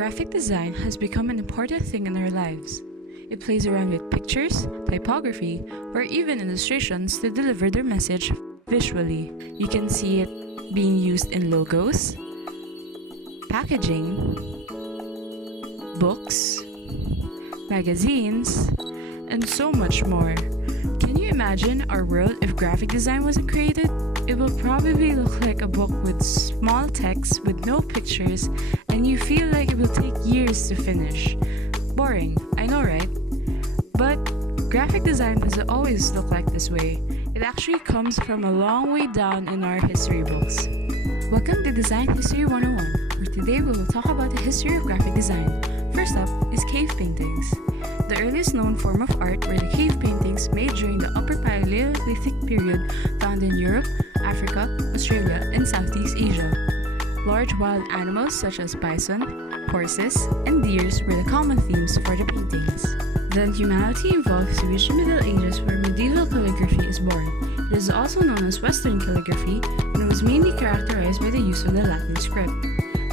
Graphic design has become an important thing in our lives. It plays around with pictures, typography, or even illustrations to deliver their message visually. You can see it being used in logos, packaging, books, magazines, and so much more. Can you imagine our world if graphic design wasn't created? It will probably look like a book with small text with no pictures, and you feel like it will take years to finish. Boring, I know, right? But graphic design doesn't always look like this way. It actually comes from a long way down in our history books. Welcome to Design History 101, where today we will talk about the history of graphic design. First up is cave paintings. The earliest known form of art were the cave paintings made during the Upper Paleolithic period found in Europe, Africa, Australia, and Southeast Asia. Large wild animals such as bison, horses, and deers were the common themes for the paintings. Then humanity evolved to reach the Middle Ages, where medieval calligraphy is born. It is also known as Western calligraphy and was mainly characterized by the use of the Latin script.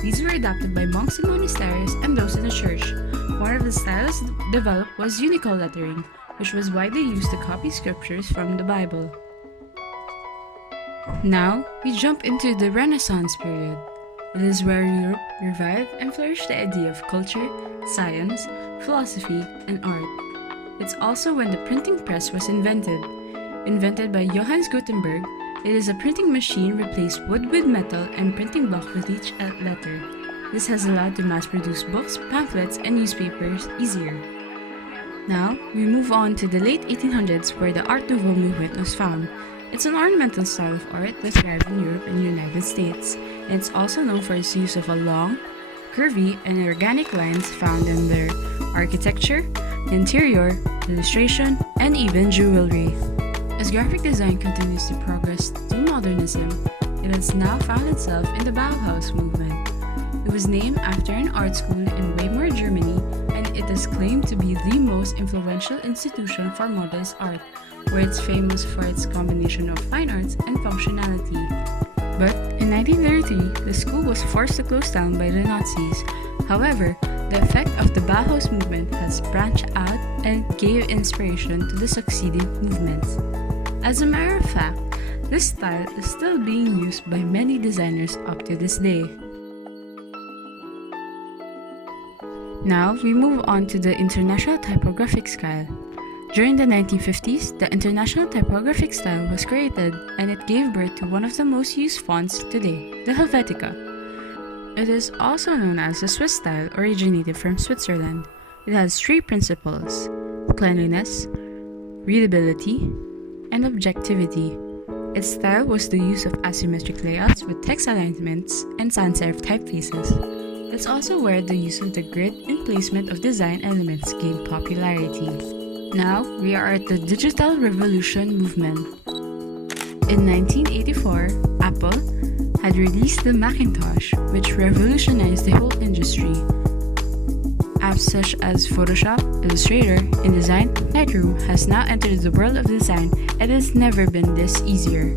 These were adopted by monks in monasteries and those in the church. One of the styles developed was unicol lettering, which was widely used to copy scriptures from the Bible. Now, we jump into the Renaissance period. It is where Europe revived and flourished the idea of culture, science, philosophy, and art. It's also when the printing press was invented. Invented by Johannes Gutenberg, it is a printing machine replaced wood with metal and printing block with each letter. This has allowed to mass-produce books, pamphlets, and newspapers easier. Now, we move on to the late 1800s, where the Art Nouveau movement was found. It's an ornamental style of art that thrived in Europe and the United States, and it's also known for its use of a long, curvy, and organic lines found in their architecture, interior, illustration, and even jewelry. As graphic design continues to progress through modernism, it has now found itself in the Bauhaus movement. It was named after an art school in Weimar, Germany, and it is claimed to be the most influential institution for modernist art, where it's famous for its combination of fine arts and functionality. But in 1933, the school was forced to close down by the Nazis. However, the effect of the Bauhaus movement has branched out and gave inspiration to the succeeding movements. As a matter of fact, this style is still being used by many designers up to this day. Now, we move on to the International Typographic style. During the 1950s, the International Typographic style was created, and it gave birth to one of the most used fonts today, the Helvetica. It is also known as the Swiss style, originated from Switzerland. It has three principles: cleanliness, readability, and objectivity. Its style was the use of asymmetric layouts with text alignments and sans serif typefaces. It's also where the use of the grid and placement of design elements gained popularity. Now, we are at the digital revolution movement. In 1984, Apple had released the Macintosh, which revolutionized the whole industry. Apps such as Photoshop, Illustrator, InDesign, Lightroom has now entered the world of design, and it's never been this easier.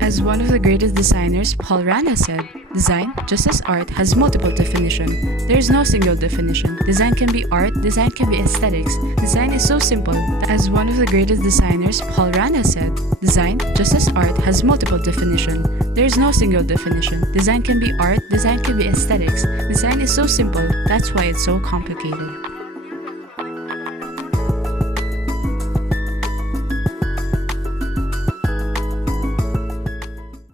As one of the greatest designers, Paul Randa, said, "Design, just as art, has multiple definitions. There is no single definition. Design can be art, design can be aesthetics. Design is so simple." As one of the greatest designers, Paul Randa, said, "Design, just as art, has multiple definitions. There is no single definition. Design can be art, design can be aesthetics. Design is so simple, that's why it's so complicated."